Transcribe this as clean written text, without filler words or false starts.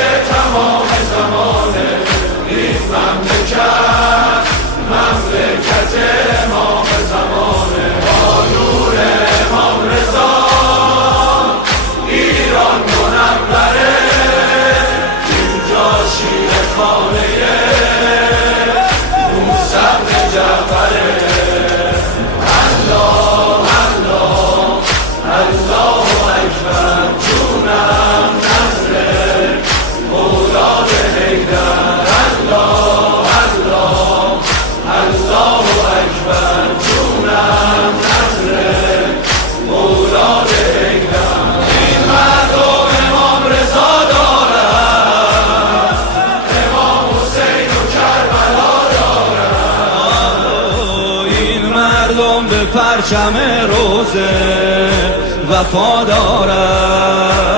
تمام زمانه این مملکت مملکت امام زمانه با نور امام رضا ایران منوره اینجا شیر خانه موسی بن جعفره الله الله الله اکبر جونم نصر اولاد حیدر الله الله الله اکبر جونم نصر اولاد حیدر این مردم امام رضا دارن امام حسین و کربلا دارن این مردم به پرچم روزه وفا دارن